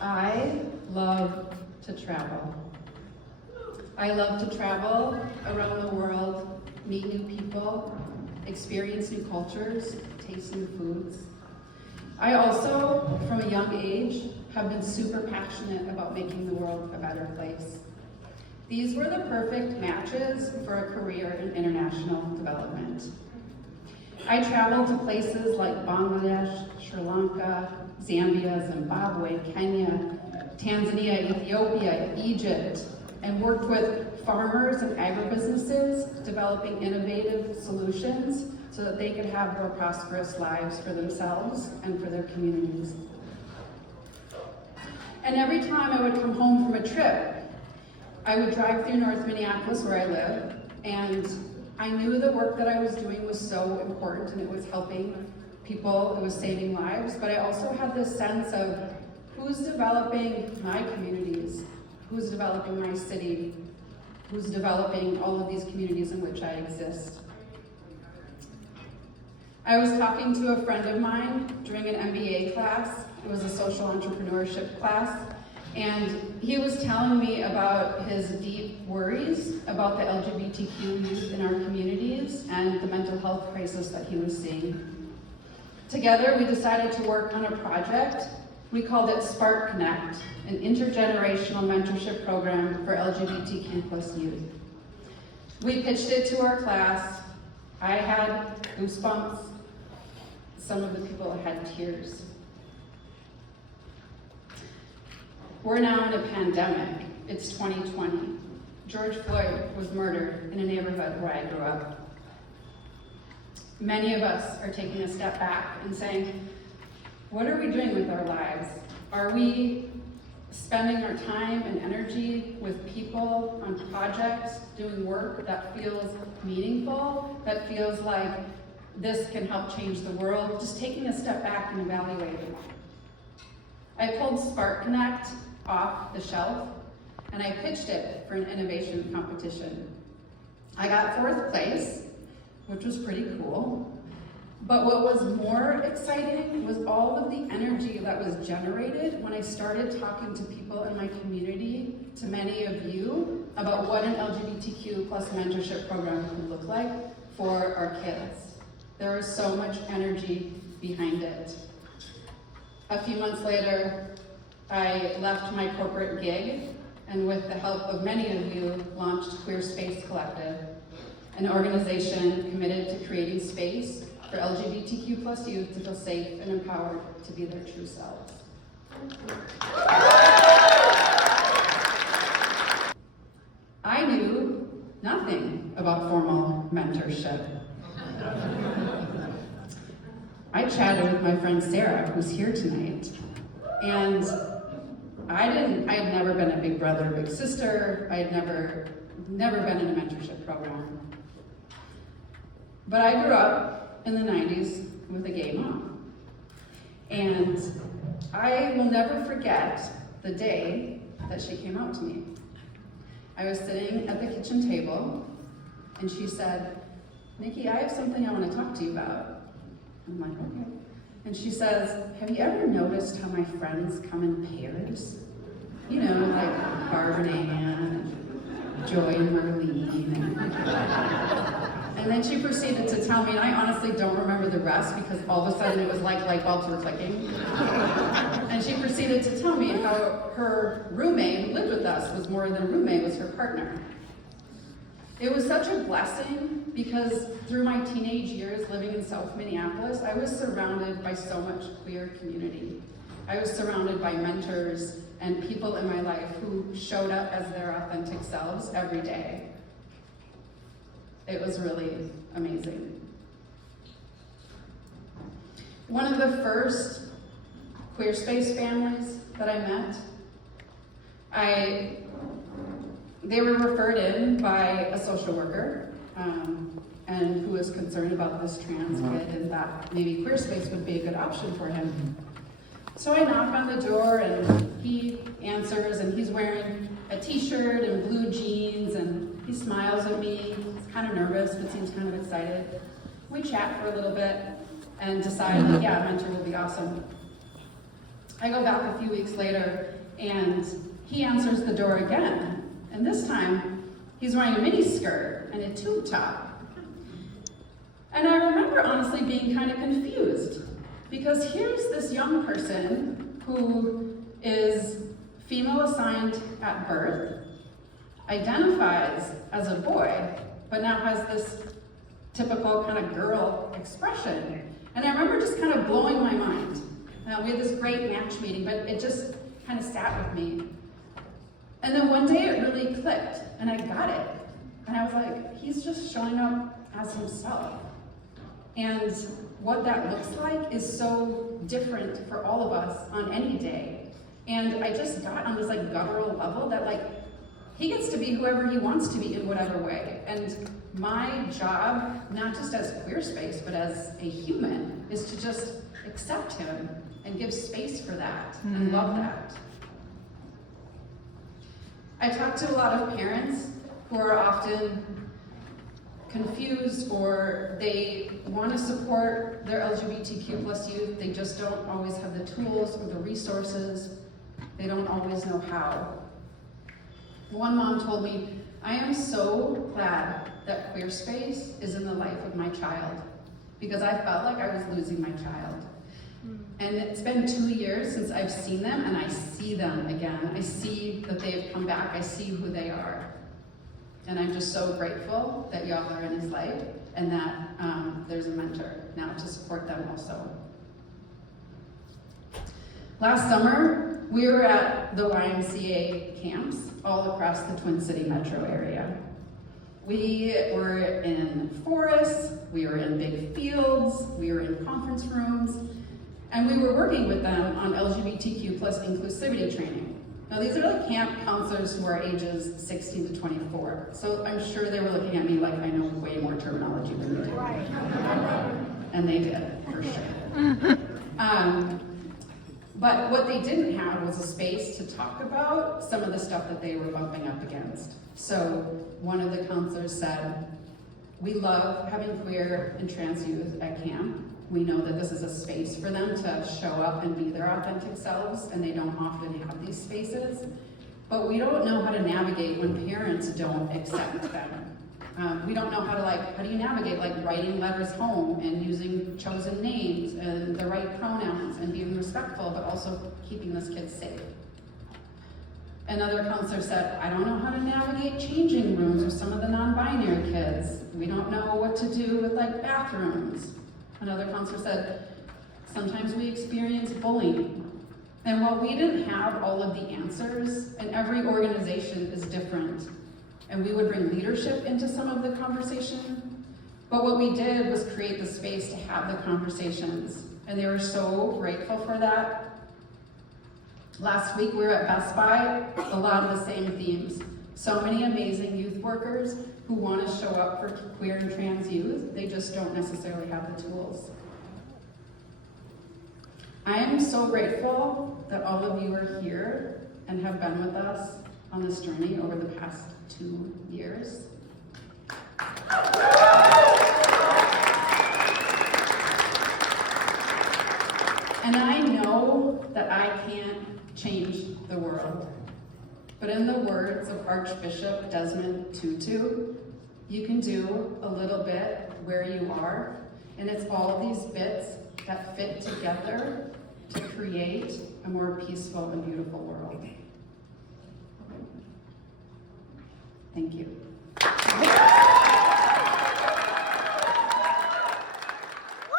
I love to travel. I love to travel around the world, meet new people, experience new cultures, taste new foods. I also, from a young age, have been super passionate about making the world a better place. These were the perfect matches for a career in international development. I traveled to places like Bangladesh, Sri Lanka, Zambia, Zimbabwe, Kenya, Tanzania, Ethiopia, Egypt, and worked with farmers and agribusinesses developing innovative solutions so that they could have more prosperous lives for themselves and for their communities. And every time I would come home from a trip, I would drive through North Minneapolis where I live, and I knew the work that I was doing was so important and it was helping people, it was saving lives, but I also had this sense of who's developing my communities, who's developing my city, who's developing all of these communities in which I exist. I was talking to a friend of mine during an MBA class. It was a social entrepreneurship class, and he was telling me about his deep worries about the LGBTQ youth in our communities and the mental health crisis that he was seeing. Together, we decided to work on a project. We called it Spark Connect, an intergenerational mentorship program for LGBTQ+ youth. We pitched it to our class. I had goosebumps. Some of the people had tears. We're now in a pandemic. It's 2020. George Floyd was murdered in a neighborhood where I grew up. Many of us are taking a step back and saying, what are we doing with our lives? Are we spending our time and energy with people on projects, doing work that feels meaningful, that feels like this can help change the world? Just taking a step back and evaluating. I pulled Spark Connect off the shelf and I pitched it for an innovation competition. I got 4th place, which was pretty cool. But what was more exciting was all of the energy that was generated when I started talking to people in my community, to many of you, about what an LGBTQ+ mentorship program could look like for our kids. There was so much energy behind it. A few months later, I left my corporate gig, and with the help of many of you, launched QUEERSPACE Collective, an organization committed to creating space for LGBTQ+ youth to feel safe and empowered to be their true selves. I knew nothing about formal mentorship. I chatted with my friend Sarah, who's here tonight, and I had never been a big brother, big sister. I had never been in a mentorship program. But I grew up in the 90s with a gay mom. And I will never forget the day that she came out to me. I was sitting at the kitchen table, and she said, "Nikki, I have something I want to talk to you about." I'm like, okay. And she says, "Have you ever noticed how my friends come in pairs? You know, like Barb and Ann, and Joy and Marlene." And then she proceeded to tell me, and I honestly don't remember the rest because all of a sudden it was like light bulbs were clicking. And she proceeded to tell me how her roommate who lived with us was more than a roommate, was her partner. It was such a blessing because through my teenage years living in South Minneapolis, I was surrounded by so much queer community. I was surrounded by mentors and people in my life who showed up as their authentic selves every day. It was really amazing. One of the first QUEERSPACE families that I met, they were referred in by a social worker and who was concerned about this trans kid and thought maybe QUEERSPACE would be a good option for him. So I knock on the door and he answers, and he's wearing a t-shirt and blue jeans, and he smiles at me. He's kind of nervous but seems kind of excited. We chat for a little bit and decide, yeah, a mentor will be awesome. I go back a few weeks later, and he answers the door again. And this time, he's wearing a mini skirt and a tube top. And I remember honestly being kind of confused, because here's this young person who is female assigned at birth, identifies as a boy, but now has this typical kind of girl expression. And I remember just kind of blowing my mind. We had this great match meeting, but it just kind of sat with me. And then one day it really clicked, and I got it. And I was like, he's just showing up as himself. And what that looks like is so different for all of us on any day. And I just got on this like guttural level that like, he gets to be whoever he wants to be in whatever way. And my job, not just as QUEERSPACE, but as a human, is to just accept him and give space for that and love that. I talk to a lot of parents who are often confused, or they want to support their LGBTQ plus youth, they just don't always have the tools or the resources, they don't always know how. One mom told me, I am so glad that QUEERSPACE is in the life of my child, because I felt like I was losing my child. And it's been 2 years since I've seen them, and I see them again. I see that they've come back, I see who they are. And I'm just so grateful that y'all are in his life, and that there's a mentor now to support them also. Last summer, we were at the YMCA camps all across the Twin City metro area. We were in forests, we were in big fields, we were in conference rooms, and we were working with them on LGBTQ plus inclusivity training. Now these are like camp counselors who are ages 16 to 24. So I'm sure they were looking at me like I know way more terminology than you do. Right. And they did, for sure. But what they didn't have was a space to talk about some of the stuff that they were bumping up against. So one of the counselors said, we love having queer and trans youth at camp. We know that this is a space for them to show up and be their authentic selves, and they don't often have these spaces. But we don't know how to navigate when parents don't accept them. We don't know how do you navigate writing letters home and using chosen names and the right pronouns and being respectful, but also keeping this kid safe. Another counselor said, I don't know how to navigate changing rooms with some of the non-binary kids. We don't know what to do with bathrooms. Another counselor said, sometimes we experience bullying. And while we didn't have all of the answers, and every organization is different, and we would bring leadership into some of the conversation, but what we did was create the space to have the conversations, and they were so grateful for that. Last week we were at Best Buy, a lot of the same themes. So many amazing youth workers who want to show up for queer and trans youth, they just don't necessarily have the tools. I am so grateful that all of you are here and have been with us on this journey over the past 2 years. And I know that I can't change the world. But in the words of Archbishop Desmond Tutu, you can do a little bit where you are, and it's all of these bits that fit together to create a more peaceful and beautiful world. Thank you.